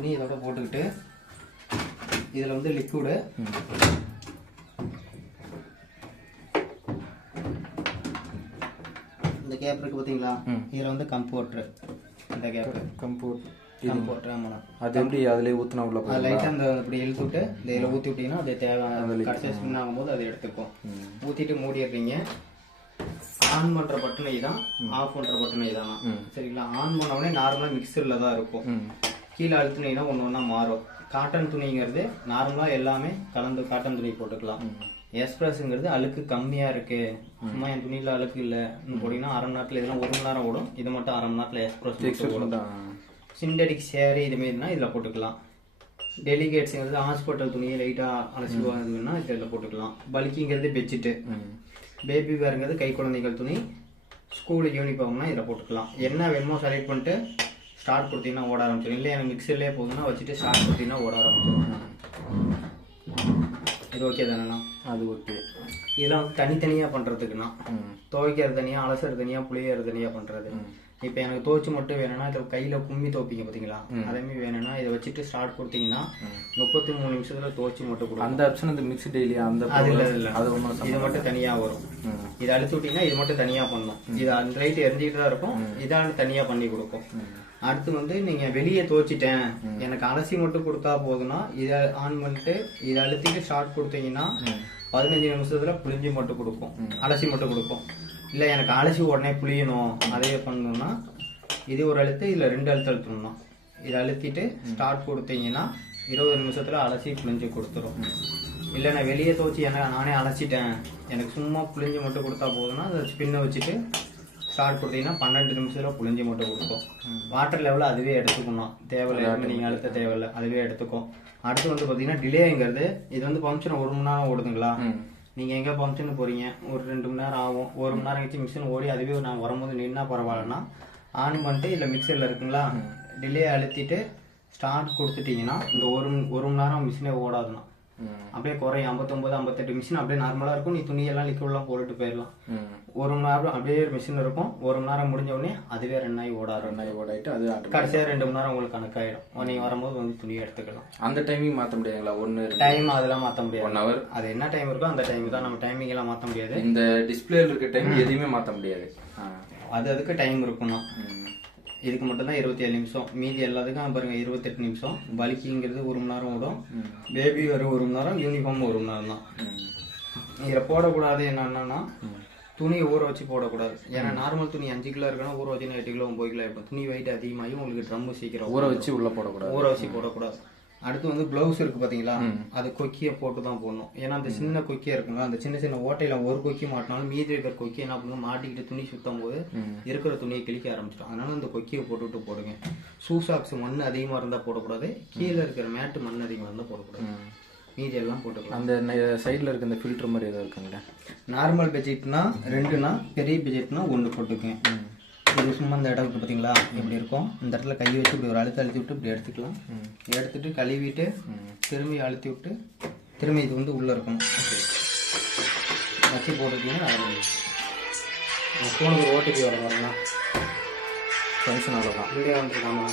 துணி இதோட போட்டுக்கிட்டு இதில் வந்து லிக்விடு இந்த கேப் இருக்குது பார்த்தீங்களா, இதில் வந்து கம்போர்ட்ரு, இந்த கேப்பு கம்போர்ட்ரு. ஆமாம், அது எப்படி அதிலே ஊற்றினா உள்ள அது லைட்டாக அந்த இப்படி இழுத்து விட்டு இந்த இதில் ஊற்றி விட்டிங்கன்னா அது தேவையான கடைசி ஸ்பின் ஆகும்போது அதை எடுத்துக்கும். ஊற்றிட்டு மூடிடுறீங்க. ஆன் பண்ணுற பட்டனை தான், ஆஃப் பண்ணுற பட்டனை தானா, சரிங்களா? ஆன் பண்ணவுடனே நார்மலாக மிக்சரில் தான் இருக்கும். கீழே அழுத்துனீங்கன்னா ஒன்று ஒன்றா மாறும். காட்டன் துணிங்கிறது நார்மலாக எல்லாமே கலந்து காட்டன் துணி போட்டுக்கலாம். எக்ஸ்பிரஸ்ங்கிறது அழுக்கு கம்மியாக இருக்குது, சும்மா என் துணியில் அழுக்கு இல்லைன்னு போட்டிங்கன்னா அரை மணி நேரத்தில், இதெல்லாம் 1 மணி நேரம் ஓடும். இது மட்டும் அரை மணி நேரத்தில் எக்ஸ்பிரஸ் ஓடும். சிந்தடிக் சேரீ இதுமாரினா இதில் போட்டுக்கலாம். டெலிகேட்ஸுங்கிறது ஹாஸ்பிட்டல் துணியை லைட்டாக அலசி வாங்குதுன்னா இதில் போட்டுக்கலாம். பல்கிங்கிறது பெட்ஷீட்டு, பேபி வேறுங்கிறது கை குழந்தைகள் துணி, ஸ்கூலுக்கு யூனிஃபார்ம்னா இதில் போட்டுக்கலாம். என்ன வேணுமோ செலக்ட் பண்ணிட்டு ஸ்டார்ட் கொடுத்தீங்கன்னா ஓட ஆரம்பிச்சிடும். இல்லை எனக்கு மிக்சர்லேயே போதுன்னா வச்சுட்டு ஸ்டார்ட் கொடுத்தீங்கன்னா ஓட ஆரம்பிச்சிடும். இது ஓகே தானேண்ணா? அது ஓகே. இதெல்லாம் வந்து தனித்தனியாக பண்ணுறதுக்குண்ணா, துவைக்கிறது தனியாக, அலசறது தனியாக, புளியறது தனியாக பண்ணுறது. இப்போ எனக்கு துவைச்சு மட்டும் வேணும்னா இதை கையில் கும்மி துவைப்பீங்க பார்த்தீங்களா, அதேமாதிரி வேணும்னா இதை வச்சுட்டு ஸ்டார்ட் கொடுத்தீங்கன்னா 33 நிமிஷத்தில் துவைச்சி மட்டும் கொடுக்கும். அந்த ஆப்ஷன் அந்த மிக்ஸ் டெய்லி அந்த அது இல்லை, அது ஒன்றும் இது மட்டும் தனியாக வரும். இதை அழுத்தி விட்டிங்கன்னா இது மட்டும் தனியாக பண்ணணும். இது அந்த ரைட்டு எரிஞ்சிக்கிட்டு தான் இருக்கும், இதால் தனியாக பண்ணி கொடுக்கும். அடுத்து வந்து நீங்கள் வெளியே துவைச்சிட்டேன் எனக்கு அலசி மட்டும் கொடுத்தா போதுன்னா இதை ஆன் பண்ணிட்டு இதை அழுத்திட்டு ஸ்டார்ட் கொடுத்தீங்கன்னா 15 நிமிஷத்தில் புளிஞ்சு மட்டும் கொடுக்கும், அலசி மட்டும் கொடுக்கும். இல்லை எனக்கு அலசி உடனே புளியணும் அதே பண்ணணும்னா இது ஒரு அழுத்து, இதில் 2 அழுத்து அழுத்தணும்னா இதை அழுத்திட்டு ஸ்டார்ட் கொடுத்தீங்கன்னா 20 நிமிஷத்தில் அலசி புளிஞ்சு கொடுத்துரும். இல்லை நான் வெளியே துவைச்சி நானே அலசிட்டேன் எனக்கு சும்மா புளிஞ்சு மட்டும் கொடுத்தா போதுன்னா அதை ஸ்பின்னை வச்சுட்டு ஸ்டார்ட் கொடுத்தீங்கன்னா 12 நிமிஷத்தில் புளிஞ்சு மட்டும் கொடுக்கும். வாட்டர் லெவலில் அதுவே எடுத்துக்கணும், தேவையில்லை நீங்கள் அழுத்த தேவையில்லை, அதுவே எடுத்துக்கும். அடுத்து வந்து பார்த்தீங்கன்னா டிலேங்கிறது, இது வந்து ஃபங்க்ஷன் 1 மணி நேரம் ஓடுதுங்களா, நீங்கள் எங்கே ஃபங்க்ஷனுக்கு போகிறீங்க ஒரு 2 மணி நேரம் ஆகும், 1 மணி நேரம் கழிச்சு மிஷின் ஓடி அதுவே நான் வரும்போது நின்னா பரவாயில்லன்னா ஆன் பண்ணிட்டு இல்லை மிக்சரில் இருக்குங்களா டிலே அழுத்திட்டு ஸ்டார்ட் கொடுத்துட்டிங்கன்னா இந்த ஒரு மணி நேரம் மிஷினே ஓடாதுண்ணா. அப்படியே குறையும் 59 58 மிஷின் அப்படியே நார்மலாக இருக்கும். நீ துணியெல்லாம் லிக்விட்லாம் போட்டுட்டு போயிடலாம். 1 மணி நேரம் அப்படியே மிஷின் இருக்கும். 1 மணி நேரம் முடிஞ்ச உடனே அதுவே 2 நாய் ஓடாயிட்டு அது கடைசியாக 2 மணி நேரம் உங்களுக்கு கணக்காயிடும். நீங்கள் வரும்போது வந்து துணியை எடுத்துக்கலாம். அந்த டைமிங் மாற்ற முடியாதுங்களா? ஒன்று டைம் அதெல்லாம் மாற்ற முடியாது. 1 ஹவர் அது என்ன டைம் இருக்கோ அந்த டைம் தான். நம்ம டைமிங் எல்லாம் மாற்ற முடியாது. இந்த டிஸ்பிளேல இருக்க டைம் எதையுமே மாற்ற முடியாது. அதுக்கு டைம் இருக்கும்னா இதுக்கு மட்டும் தான் 27 நிமிஷம். மீதி எல்லாத்துக்கும் பாருங்க 28 நிமிஷம். பல்கிங்கிறது 1 மணி நேரம் ஓடும். பேபி வர 1 மணி நேரம், யூனிஃபார்ம் 1 மணி நேரம் தான். இதில் போடக்கூடாது என்னன்னா துணியை ஊற வச்சு போடக்கூடாது. ஏன்னா நார்மல் துணி 5 கிலோ இருக்குன்னா ஊற வச்சு 8 கிலோ 9 கிலோ இருக்கும். துணி வெயிட் அதிகமாகி உங்களுக்கு ட்ரம்மு சீக்கிரம் ஊற வச்சு உள்ள போடக்கூடாது. ஊற வச்சு போடக்கூடாது. அடுத்து வந்து ப்ளவுஸ் இருக்குது பார்த்தீங்களா, அது கொக்கியை போட்டு தான் போடணும். ஏன்னா அந்த சின்ன கொக்கியாக இருக்குங்க, அந்த சின்ன சின்ன ஓட்டையில் ஒரு கொக்கி மாட்டினாலும் மீதி இருக்கிற கொக்கி என்ன பண்ணுங்க மாட்டிக்கிட்டு துணி சுற்றும் போது இருக்கிற துணியை கிழிக்க ஆரம்பிச்சிடும். அதனால அந்த கொக்கியை போட்டுவிட்டு போடுங்க. ஷூ சாக்ஸ் மண் அதிகமாக இருந்தால் போடக்கூடாது, கீழே இருக்கிற மேட்டு மண் அதிகமாக இருந்தால் போடக்கூடாது. மீதி எல்லாம் போட்டுக்கலாம். அந்த சைடில் இருக்க இந்த ஃபில்டர் மாதிரி எதாவது இருக்குங்களா? நார்மல் பெட்ஷீட்னா 2னா, பெரிய பெட்ஷீட்னா 1 போட்டுக்கேன். இது சும்மா இந்த இடம் இருக்குது பார்த்தீங்களா, இப்படி இருக்கும். இந்த இடத்துல கை வச்சு இப்படி ஒரு அழுத்தி விட்டு இப்படி எடுத்துக்கலாம். எடுத்துட்டு கழுவிட்டு திரும்பி அழுத்தி விட்டு திரும்பி இது வந்து உள்ளே இருக்கணும் வச்சு போட்டுக்கிட்டீங்கன்னா ஃபோனுக்கு ஓடிபி வர வரலாம். ஃபங்க்ஷன் அவ்வளோதான். இங்கே வந்துருக்காமா